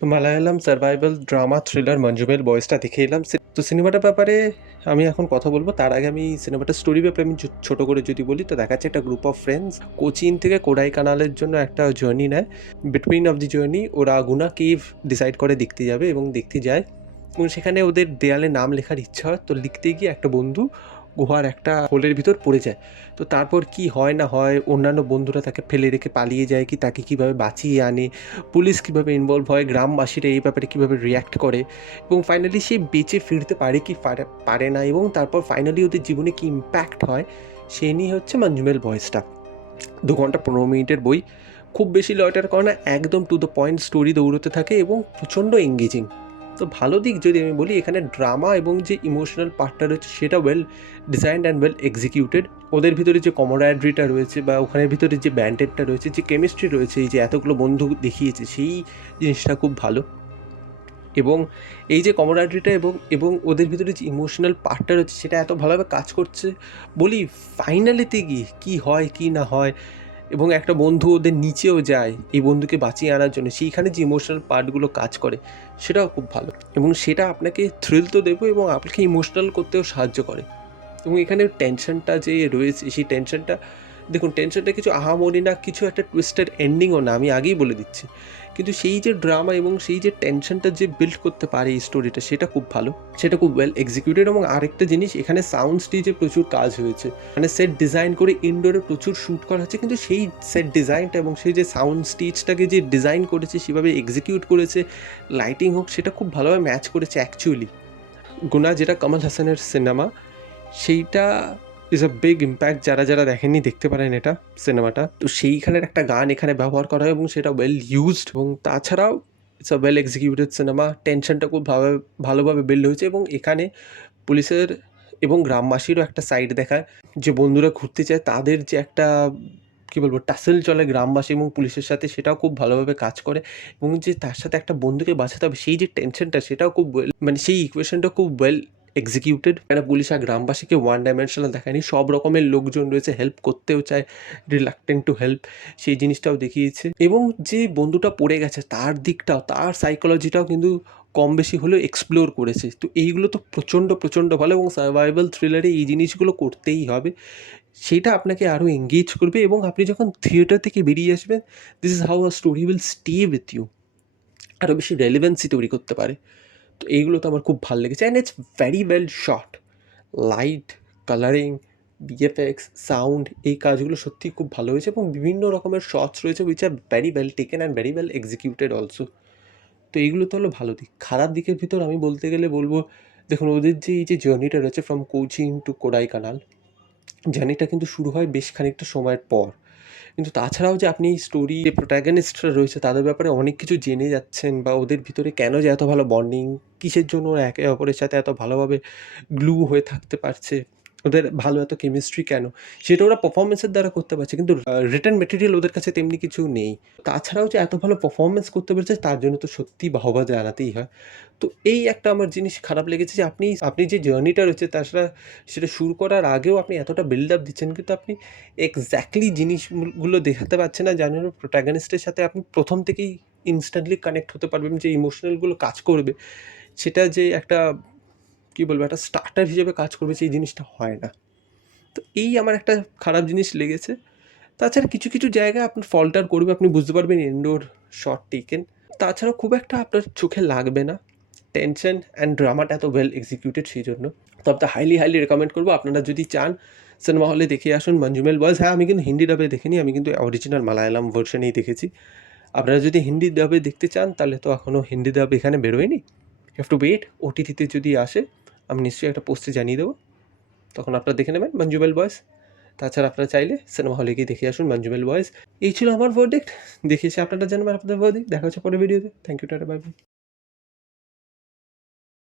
তো Malayalam survival drama thriller মঞ্জুমেল বয়েসটা দেখে এলাম। তো সিনেমাটার ব্যাপারে আমি এখন কথা বলবো। তার আগে আমি সিনেমাটার স্টোরি ব্যাপারে আমি ছোটো করে যদি বলি, তো দেখাচ্ছে একটা গ্রুপ অফ ফ্রেন্ডস কোচিন থেকে কোডাইকানালের জন্য একটা জার্নি নেয়। বিটুইন অফ দি জার্নি ওরা গুনা কেভ ডিসাইড করে দেখতে যাবে এবং দেখতে যায়, এবং সেখানে ওদের দেয়ালে নাম লেখার ইচ্ছা হয়। তো লিখতে গিয়ে একটা বন্ধু গুহার একটা হোলের ভিতর পড়ে যায়। তো তারপর কি হয় না হয়, অন্যান্য বন্ধুরা তাকে ফেলে রেখে পালিয়ে যায় কি, তাকে কীভাবে বাঁচিয়ে আনে, পুলিশ কীভাবে ইনভলভ হয়, গ্রামবাসীরা এই ব্যাপারে কীভাবে রিয়্যাক্ট করে, এবং ফাইনালি সে বেঁচে ফিরতে পারে কি পারে না, এবং তারপর ফাইনালি ওদের জীবনে কী ইম্প্যাক্ট হয় সে নিয়ে হচ্ছে মঞ্জুমেল বয়েসটা। 2 ঘন্টা 15 মিনিটের বই, খুব বেশি লয়টার করে না, একদম টু দ্য পয়েন্ট স্টোরি দৌড়তে থাকে এবং প্রচণ্ড এঙ্গেজিং। তো ভালো দিক যদি আমি বলি, এখানে ড্রামা এবং যে ইমোশনাল পার্টটা রয়েছে সেটা well designed and well executed. ওদের ভিতরে যে কমোডাড্রিটা রয়েছে বা ওখানের ভিতরে যে ব্যান্ডেডটা রয়েছে, যে কেমিস্ট্রি রয়েছে, এই যে এতগুলো বন্ধু দেখিয়েছে, সেই জিনিসটা খুব ভালো। এবং এই যে কমোডাড্রিটা এবং এবং ওদের ভিতরে যে ইমোশনাল পার্টটা রয়েছে সেটা এত ভালোভাবে কাজ করছে বলি, ফাইনালিতে গিয়ে কী হয় কী না হয়, এবং একটা বন্ধু ওদের নিচেও যায় এই বন্ধুকে বাঁচিয়ে আনার জন্য, সেইখানে যে ইমোশনাল পার্টগুলো কাজ করে সেটাও খুব ভালো, এবং সেটা আপনাকে থ্রিল তো দেবো এবং আপনাকে ইমোশনাল করতেও সাহায্য করে। এবং এখানে টেনশনটা যে রয়েছে, সেই টেনশনটা দেখুন, টেনশনটা কিছু আহামরি না, কিছু একটা টুইস্টেড এন্ডিংও না, আমি আগেই বলে দিচ্ছি। কিন্তু সেই যে ড্রামা এবং সেই যে টেনশনটা যে বিল্ড করতে পারে এই স্টোরিটা, সেটা খুব ভালো, সেটা খুব ওয়েল এক্সিকিউটেড। এবং আরেকটা জিনিস, এখানে সাউন্ড স্টেজে প্রচুর কাজ হয়েছে, মানে সেট ডিজাইন করে ইনডোরে প্রচুর শ্যুট করা হচ্ছে, কিন্তু সেই সেট ডিজাইনটা এবং সেই যে সাউন্ড স্টেজটাকে যে ডিজাইন করেছে, সেভাবে এক্সিকিউট করেছে, লাইটিং হোক, সেটা খুব ভালোভাবে ম্যাচ করেছে অ্যাকচুয়ালি। গুনা, যেটা কমল হাসানের সিনেমা, সেইটা ইজ আ বিগ ইম্প্যাক্ট। যারা দেখেননি দেখতে পারেন এটা সিনেমাটা। তো সেইখানের একটা গান এখানে ব্যবহার করা হয় এবং সেটা ওয়েল ইউজড, এবং তাছাড়াও it's a well executed cinema. টেনশনটা খুব ভালোভাবে বিল্ড হয়েছে, এবং এখানে পুলিশের এবং গ্রামবাসীরও একটা সাইড দেখায়, যে বন্ধুরা ঘুরতে চায় তাদের যে একটা কী বলবো টাসেল চলে গ্রামবাসী এবং পুলিশের সাথে, সেটাও খুব ভালোভাবে কাজ করে। এবং যে তার সাথে একটা বন্ধুকে বাঁচাতে হবে, সেই যে টেনশনটা, সেটাও খুব ওয়েল, মানে সেই ইকুয়েশনটা খুব ওয়েল এক্সিকিউটেড। একটা পুলিশ আর গ্রামবাসীকে ওয়ান ডাইমেনশনাল দেখায়নি, সব রকমের লোকজন রয়েছে, হেল্প করতেও চায়, রিলাক্টেন্ট টু হেল্প, সেই জিনিসটাও দেখিয়েছে। এবং যে বন্ধুটা পড়ে গেছে তার দিকটাও, তার সাইকোলজিটাও কিন্তু কম বেশি হলেও এক্সপ্লোর করেছে। তো এইগুলো তো প্রচণ্ড ভালো, এবং সার্ভাইভাল থ্রিলারে এই জিনিসগুলো করতেই হবে, সেটা আপনাকে আরও এঙ্গেজ করবে। এবং আপনি যখন থিয়েটার থেকে বেরিয়ে আসবেন, this is how a story will stay with you, আরও বেশি রেলেভেন্সি তৈরি করতে পারে। তো এইগুলো তো আমার খুব ভালো লেগেছে, and it's very well shot. Light, colouring, VFX, sound, এই কাজগুলো সত্যিই খুব ভালো হয়েছে, এবং বিভিন্ন রকমের শটস রয়েছে which are very well taken and very well executed also. তো এইগুলো তো হলো ভালো দিক। খারাপ দিকের ভিতর আমি বলতে গেলে বলবো, দেখুন ওদের যে এই যে জার্নিটা রয়েছে ফ্রম কোচিন টু কোডাইকানাল, জার্নিটা কিন্তু শুরু হয় বেশ খানিকটা সময়ের পর। কিন্তু তাছাড়াও যে আপনি স্টোরি যে প্রোটাগনিস্টরা রয়েছে তাদের ব্যাপারে অনেক কিছু জেনে যাচ্ছেন, বা ওদের ভিতরে কেন যে এত ভালো বন্ডিং, কিসের জন্য ওরা একে অপরের সাথে এত ভালোভাবে গ্লু হয়ে থাকতে পারছে, ওদের ভালো এত কেমিস্ট্রি কেন, সেটা ওরা পারফরমেন্সের দ্বারা করতে পারছে। কিন্তু রিটেন মেটেরিয়াল ওদের কাছে তেমনি কিছু নেই। তাছাড়াও যে এত ভালো পারফরমেন্স করতে পেরেছে, তার জন্য তো সত্যিই বাহবা জানাতেই হয়। তো এই একটা আমার জিনিস খারাপ লেগেছে, যে আপনি যে জার্নিটা রয়েছে তাছাড়া সেটা শুরু করার আগেও আপনি এতটা বিল্ড আপ দিচ্ছেন, কিন্তু আপনি এক্স্যাক্টলি জিনিসগুলো দেখাতে পারছেন না, যার জন্য প্রোটাগনিস্টের সাথে আপনি প্রথম থেকেই ইনস্ট্যান্টলি কানেক্ট হতে পারবেন, যে ইমোশনালগুলো কাজ করবে, সেটা যে একটা কী বলবো, একটা স্টার্টার হিসেবে কাজ করবে, সেই জিনিসটা হয় না। তো এই আমার একটা খারাপ জিনিস লেগেছে। তাছাড়া কিছু জায়গায় আপনার ফল্টার করবে, আপনি বুঝতে পারবেন ইনডোর শট টেকেন। তাছাড়া খুব একটা আপনার চোখে লাগবে না। টেনশন অ্যান্ড ড্রামাটা এত ওয়েল এক্সিকিউটেড, সেই জন্য তো আপনার হাইলি রেকমেন্ড করবো, আপনারা যদি চান সিনেমা হলে দেখে আসুন মঞ্জুমেল বয়েস। হ্যাঁ, আমি কিন্তু হিন্দি ডাবে দেখিনি, আমি কিন্তু অরিজিনাল মালায়ালাম ভার্সনেই দেখেছি। আপনারা যদি হিন্দি ডাবে দেখতে চান, তাহলে তো এখনও হিন্দি ডাব এখানে বেরোয়নি, ইউ হ্যাভ টু ওয়েট। ওটিটিতে যদি আসে, আমি নিশ্চয়ই একটা পোস্টে জানিয়ে দেবো, তখন আপনারা দেখে নেবেন মঞ্জুমেল বয়েস। তাছাড়া আপনারা চাইলে সিনেমা হলে গিয়ে দেখে আসুন মঞ্জুমেল বয়েস। এই ছিল আমার ভার্ডিক্ট। দেখিয়েছি, আপনারা জানবেন আপনাদের ভার্ডিক্ট। দেখা হচ্ছে পরের ভিডিওতে। থ্যাংক ইউ, টাটা, বাই বাই।